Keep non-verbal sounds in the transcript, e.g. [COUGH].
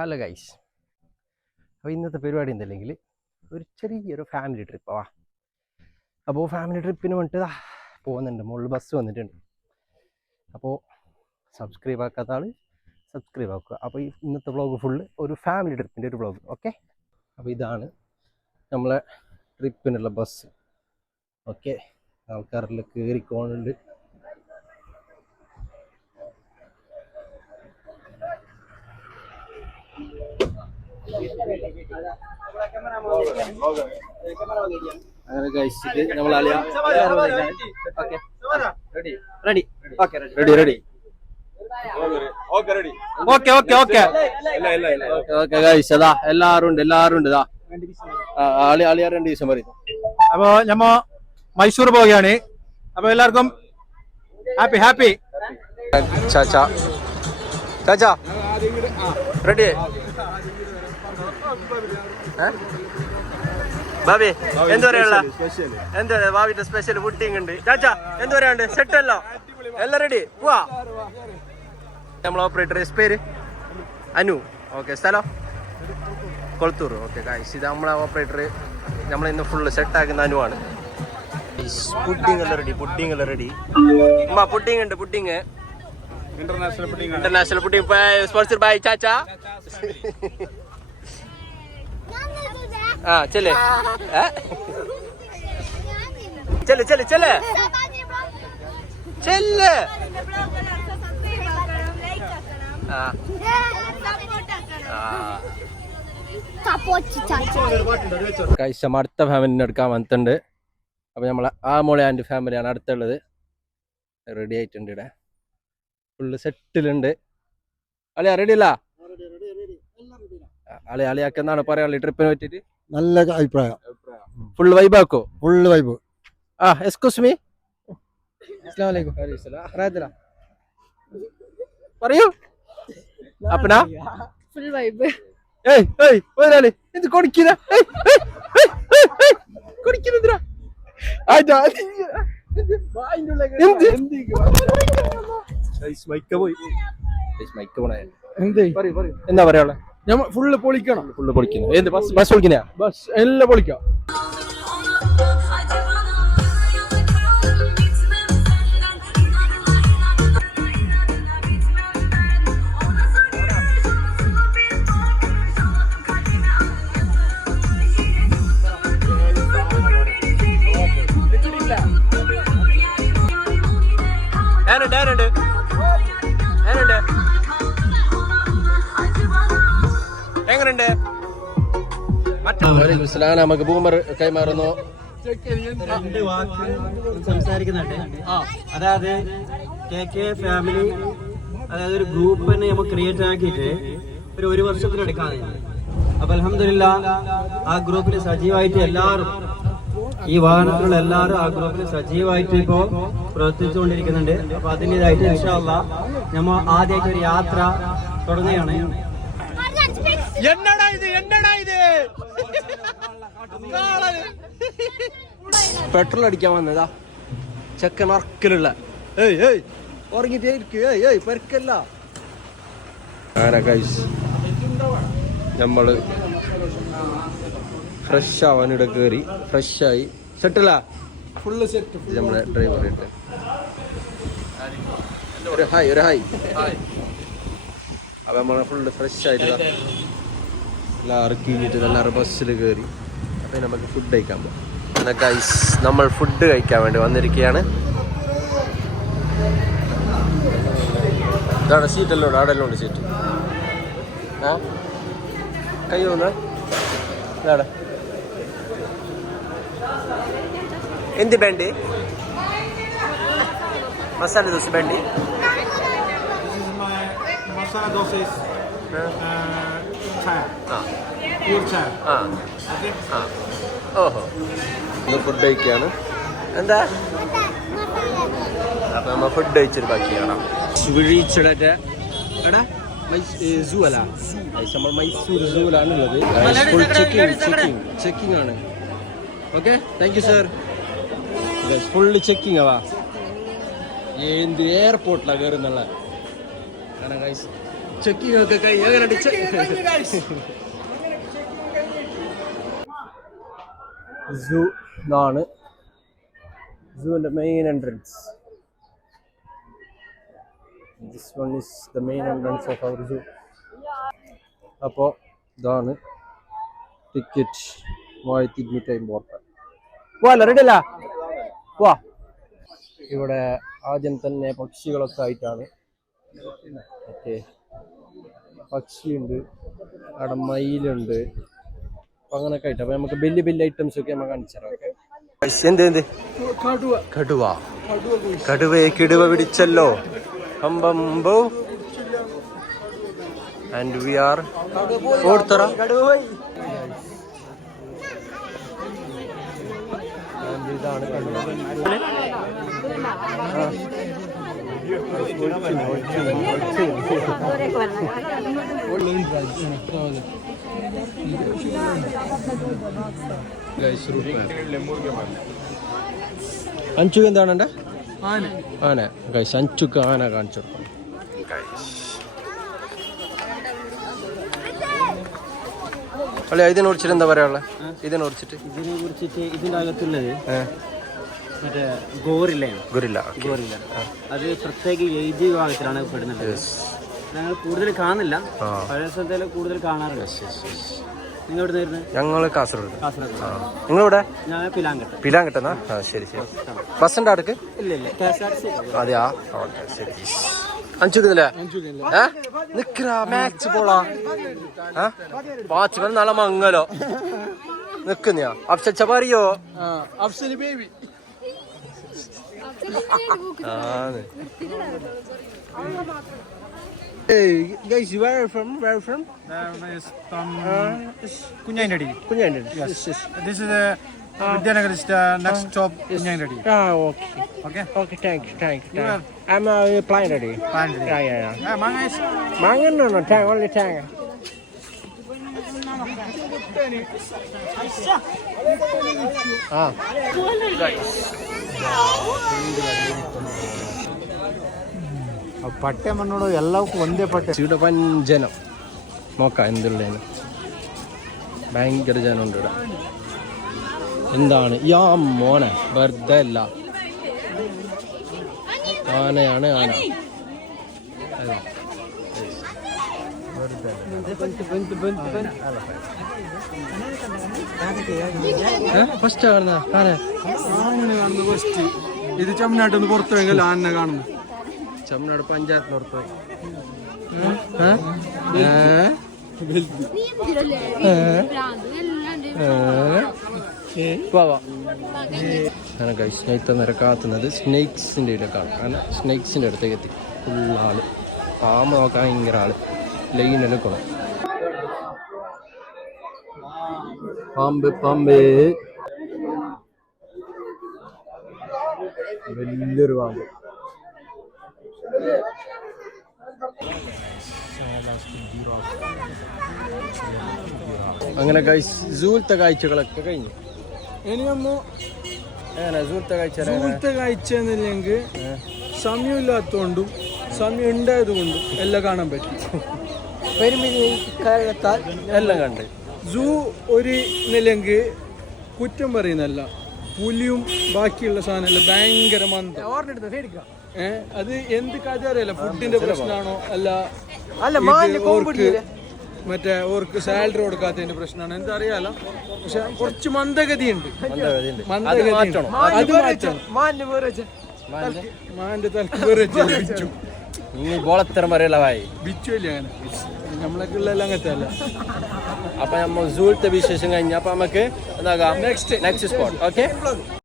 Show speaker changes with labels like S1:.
S1: Hello guys അപ്പോൾ ഇന്നത്തെ പരിപാടി എന്തല്ലെങ്കിൽ ഒരു ചെറിയൊരു ഫാമിലി ട്രിപ്പ് വാ അപ്പോൾ ഫാമിലി ട്രിപ്പിന് വേണ്ടി പോകുന്നുണ്ട്. മുകളിൽ ബസ് വന്നിട്ടുണ്ട്. അപ്പോൾ സബ്സ്ക്രൈബ് ആക്കാത്ത ആൾ സബ്സ്ക്രൈബ് ആക്കുക. അപ്പോൾ ഇന്നത്തെ വ്ളോഗ് ഫുള്ള് ഒരു ഫാമിലി ട്രിപ്പിന്റെ ഒരു വ്ളോഗ് ഓക്കെ അപ്പോൾ ഇതാണ് നമ്മളെ ട്രിപ്പിനുള്ള ബസ് ഓക്കെ ആൾക്കാരെല്ലാം കയറിക്കോണുണ്ട് അങ്ങനെ കഴിച്ചിട്ട് നമ്മൾ അളിയ. Ready ready okay ready ready
S2: okay ready
S1: okay okay okay
S2: ഇല്ല ഇല്ല ഇല്ല
S1: ഓക്കെ കഴിച്ച് അതാ എല്ലാരും ഉണ്ട് എല്ലാരും ഉണ്ട് ഇതാ. ആളി അളി അളിയ രണ്ട് ദിവസം പറയും
S3: അപ്പോ ഞമ്മ മൈസൂർ പോവുകയാണ്. അപ്പൊ എല്ലാവർക്കും ഹാപ്പി ഹാപ്പി.
S1: ചാച്ചാ ചാച്ചാ റെഡി ബാബി എന്ത് പറയാനുള്ള? എന്ത് ബാബിന്റെ സ്പെഷ്യൽ ഫുഡിങ് ഉണ്ട്. ചാച്ചാ എന്ത് പറയാണ്ട് സെറ്റ് അല്ലോ? എല്ലാം റെഡി പോവാ. നമ്മൾ ഓപ്പറേറ്റർ എസ് പേര്? അനു. ഓക്കെ സ്ഥലം? കൊളത്തൂർ. ഓക്കെ കായ്സ് ഇത് നമ്മളെ ഓപ്പറേറ്റർ നമ്മൾ ഇന്ന് ഫുള്ള് സെറ്റ് ആക്കുന്ന അനുവാണ്. പുഡിങ് എല്ലാം റെഡി പുഡിങ് എല്ലാം റെഡി അമ്മ പുഡിങ് ഉണ്ട് pudding
S2: international pudding
S1: international pudding sponsor by ചാച്ചാ. ആ ചെല്ലേ. ചെല്ലേ ചെല്ലേ ചെല്ലേ. ചെല്ലേ. ആ. കഴിച്ച അടുത്ത ഫാമിലിനെ എടുക്കാൻ വന്നിട്ടുണ്ട്. അപ്പൊ നമ്മളെ ആ മോളെ ആൻഡ് ഫാമിലിയാണ് അടുത്തുള്ളത്. റെഡി ആയിട്ടുണ്ട് ഇവിടെ. ഫുള്ള് സെറ്റിലുണ്ട് അളിയാ റെഡി അല്ല? അളി അളിയാക്കെന്നാണ് പറയാനുള്ളത്? ട്രിപ്പിനെ പറ്റിട്ട്
S4: നല്ല അഭിപ്രായം.
S1: ഫുൾ വൈബ് ആക്കോ?
S4: ഫുൾ വൈബ്
S1: ആ എക്സ്ക്യൂസ് മീ. പറയൂ. അപ്പനാ?
S5: ഫുൾ വൈബ്
S1: ഏയ് ഏയ് ഒരാൾ. എന്ത് കൊടുക്കുന്ന? കൊടുക്കുന്നെന്തിനാ ആയിട്ടാ എന്ത്? മൈക്ക പോയി. മൈക്ക പോണേ.
S3: എന്തേ?
S1: എന്താ പറയാ
S3: ഞമ്മ ഫുള്ള് പൊളിക്കണം.
S1: ഫുള്ള് പൊളിക്കുന്നു. എന്ത് ബസ് ബസ് പൊളിക്കുന്ന
S3: ബസ് എല്ലാം പൊളിക്കാം.
S1: എങ്ങനുണ്ട് മറ്റേ നമുക്ക് ബൂമർ കൈമാറുന്നു.
S6: രണ്ട് വാക്ക് സംസാരിക്കുന്നുണ്ട്. അതായത് കെ കെ ഫാമിലി അതായത് ഒരു ഗ്രൂപ്പ് തന്നെ നമ്മൾ ക്രിയേറ്റ് ആക്കിയിട്ട് ഒരു ഒരു വർഷത്തിനെടുക്കാതെ അപ്പൊ അലഹമില്ല ആ ഗ്രൂപ്പിൽ സജീവമായിട്ട് എല്ലാവരും ഈ വാഹനത്തിലുള്ള എല്ലാവരും ആ ഗ്രൂപ്പിൽ സജീവമായിട്ട് ഇപ്പോ പ്രവർത്തിച്ചുകൊണ്ടിരിക്കുന്നുണ്ട്. അപ്പൊ അതിന്റെതായിട്ട് ഇൻഷാല്ല നമ്മൾ ആദ്യമായിട്ട് ഒരു യാത്ര തുടങ്ങുകയാണ്.
S3: എന്നടാ ഇത്? എന്നടാ ഇത്?
S1: പെട്രോൾ അടിക്കാൻ വന്നതാ. ചെക്കൻ ഉറക്കലുള്ള. ഏയ് ഏയ്. ഉറങ്ങിട്ടേ ഇരിക്കും. ഏയ് ഏയ് പെരക്കല്ല. ആരാ കൈസ് നമ്മൾ ഫ്രഷ് ആവാൻ ഇവിടെ കയറി ഫ്രഷ് സെറ്റല്ല
S3: ഫുള്ള് സെറ്റ്
S1: നമ്മുടെ ഡ്രൈവർ ഉണ്ട് ഒരു ഹായ് ഒരു ഹായ് അപ്പൊ നമ്മളെ ഫുള്ള് ഫ്രഷ് ആയിട്ട് എല്ലാവരും കഴിഞ്ഞിട്ട് എല്ലാവരും ബസ്സിൽ കയറി അപ്പൊ നമുക്ക് ഫുഡ് കഴിക്കാൻ പോകാം അങ്ങനെ ഗൈസ് നമ്മൾ ഫുഡ് കഴിക്കാൻ വേണ്ടി വന്നിരിക്കുകയാണ് ഇതാണ് സീറ്റ് എല്ലാം ഉണ്ട്. അവിടെ എല്ലാം ഉണ്ട് സീറ്റ് ആ? കൈ ഒന്ന്. ഇതാടെ എന്ത് വേണ്ടി മസാല ദോശ വേണ്ടി
S3: മസാല ദോശ
S1: ആ. ആ. ഓഹോ. ഇന്ന് ഫുഡ് കഴിക്കുകയാണ് എന്താ? അപ്പൊ നമ്മ ഫുഡ് കഴിച്ചിട്ട് ബാക്കി കാണാം എടാ സൂ അല്ല. Guys, നമ്മൾ മൈസൂർ സൂലാണ് ഉള്ളത് ഫുൾ ആണ്. Okay thank you sir full checking ആവാ എന്ത് എയർപോർട്ടിലാണ് കയറുന്നുള്ള കാരണം ഗൈസ് ചെക്കിങ് ഒക്കെ കഴിഞ്ഞ് അങ്ങനെ സൂ ഇതാണ്. സൂവിന്റെ main entrance this one is the main entrance of our zoo അപ്പോൾ ഇതാണ് ടിക്കറ്റ് മൂവായിരത്തി ഇരുന്നൂറ്റി അമ്പത് പോവല്ല റെഡി അല്ല? പോവാ ഇവിടെ ആദ്യം തന്നെ പക്ഷികളൊക്കെ ആയിട്ടാണ്. മറ്റേ പക്ഷിയുണ്ട് അവിടെ മയിലുണ്ട്. അപ്പൊ അങ്ങനൊക്കെ ആയിട്ട്. അപ്പൊ നമുക്ക് വലിയ വലിയ ഐറ്റംസ് ഒക്കെ നമ്മൾ കാണിച്ചു തരാം ഓക്കെ എന്ത് കടുവ. കടുവയെ കിടുവ പിടിച്ചല്ലോ. അമ്പമ്പോ ആൻഡ് വി ആർ ഓർത്തറ ഇതാണ് കടുവ. അഞ്ചുക്ക് എന്താണ് എന്റെ? ആന. ഗൈസ് അഞ്ചുക്ക് ആന കാണിച്ചു കൊടുക്കണം. അല്ലെ ഇതിനെ കുറിച്ചിട്ട് എന്താ പറയാനുള്ളത്? ഇതിനെ കുറിച്ചിട്ട്?
S6: ഇതിനെ കുറിച്ചിട്ട് ഇതിന്റെ അകത്തുള്ളത് മറ്റേ ഗോറില്ലയാണ്.
S1: ഗുരില്ല
S6: ഗോറില്ല. അത് പ്രത്യേക ഏജ് വിഭാഗത്തിലാണ് പെടുന്നത്. ഞങ്ങൾ കൂടുതൽ കാണുന്നില്ല.
S1: ആ.
S6: പഴയ സ്ഥലത്തിൽ കൂടുതൽ കാണാറുണ്ട്. നിങ്ങൾ എവിടെ വരുന്നത്
S1: ഞങ്ങൾ കാസർഗോഡ്.
S6: കാസർഗോഡ്.
S1: നിങ്ങളിവിടെ?
S6: ഞാൻ പിലാങ്കട്ട്.
S1: ആ ശരി ശരി. ഉണ്ട് അടുക്ക്
S6: ഇല്ല ഇല്ല. K S R T
S1: C okay ശരി അഞ്ചുക്കുന്നില്ലേ ഏ? നിക്കറാ മാച്ച് പോളാ. ഏ? വാച്ച് വന്ന് നാളെ മങ്ങലോ. നിക്കുന്നിയാ അഫ്സൽ പറയോ
S3: അഫ്സലി ബേബി
S1: ആണ്
S3: Hey, guys, where are you from? Where are you from?
S2: കുഞ്ഞായിന്റെ
S1: Kunjandi
S2: this is Vidyanagar next stop കുഞ്ഞായിന്റെ
S1: ആ
S2: okay
S1: okay okay thank you thank you I'm plan ready
S2: Plan ready.
S1: Yeah, yeah, yeah.
S2: മാങ്ങ
S1: Mangan no, no, tang, only tang. Ah.
S3: ಪಟ್ಟೆ ಮಣ್ಣೋಡು ಎಲ್ಲವಕ್ಕೂ ಒಂದೇ ಪಟ್ಟೆ
S1: ഇവിടെ വൻ ജനം നോക്കാം എന്തുള്ളതിന് ഭയങ്കര ജനമുണ്ട് ഇവിടെ എന്താണ് യാ മോനെ വെറുതെ അല്ല ആനയാണ് ആന അതെ. ഏ? ഫസ്റ്റ് കാണുന്ന ആന
S3: ആനനെ കാണുന്നത് ഫസ്റ്റ് ഇത് ചെമ്മനാട്ടിൽ നിന്ന് പുറത്തു പോയെങ്കിൽ ആനനെ കാണുന്നു
S1: ചമ്മനാട് പഞ്ചായത്ത്
S4: പുറത്തു പോയി
S1: അങ്ങനെ ഇത്ര നേരം കാത്തുന്നത് സ്നേക്സിന്റെ ഇടക്കാണ്. കാരണം സ്നേക്സിന്റെ അടുത്തേക്ക് എത്തി. ഫുൾ ആൾ. പാമ്പ് നോക്കാൻ ഭയങ്കര ആൾ. ലൈൻ എടുക്കണം പാമ്പ് പാമ്പ്. വലിയൊരു പാമ്പ്. അങ്ങനെ ഗൈസ് സൂലത്തെ കാഴ്ചകളൊക്കെ കഴിഞ്ഞു.
S3: ഇനി നമ്മ
S1: അങ്ങനെ സൂലത്തെ കാഴ്ച
S3: സൂലത്തെ കാഴ്ച എന്നില്ലെങ്കിൽ സമയമില്ലാത്തതുകൊണ്ടും സമയം ഉണ്ടായത് കൊണ്ടും എല്ലാം കാണാൻ പറ്റും. [LAUGHS]
S1: കാരണത്താൽ എല്ലാം കണ്ട്.
S3: സൂ ഒരു നിലങ്ക് കുറ്റം പറയുന്നല്ല പുലിയും ബാക്കിയുള്ള സാധനം ഭയങ്കര മന്ദ. ഏ അത് എന്ത് കാര്യം അറിയില്ല ഫുഡിന്റെ പ്രശ്നമാണോ അല്ല അല്ല ഓർക്ക് മറ്റേ ഓർക്ക് സാലറി കൊടുക്കാത്തതിന്റെ പ്രശ്നമാണ് എന്താ അറിയാലോ? പക്ഷെ കുറച്ച് മന്ദഗതിയുണ്ട്.
S1: മന്ദഗതിയുണ്ട്. അത് മാറ്റണം.
S3: അത് മാറ്റണം. മാന്റെ തലക്ക് വേറെ ബിച്ചു
S1: നീ ബോളത്തരം പറയല്ല ഭായി
S3: ബിച്ചു ഇല്ല അങ്ങനെ. നമ്മളൊക്കെ ഉള്ള അങ്ങനത്തെ അല്ല
S1: അപ്പൊ നമ്മൾ സൂലത്തെ വിശേഷം കഴിഞ്ഞ അപ്പൊ നമുക്ക് എന്താകാം നെക്സ്റ്റ് നെക്സ്റ്റ് സ്പോട്ട് ഓക്കെ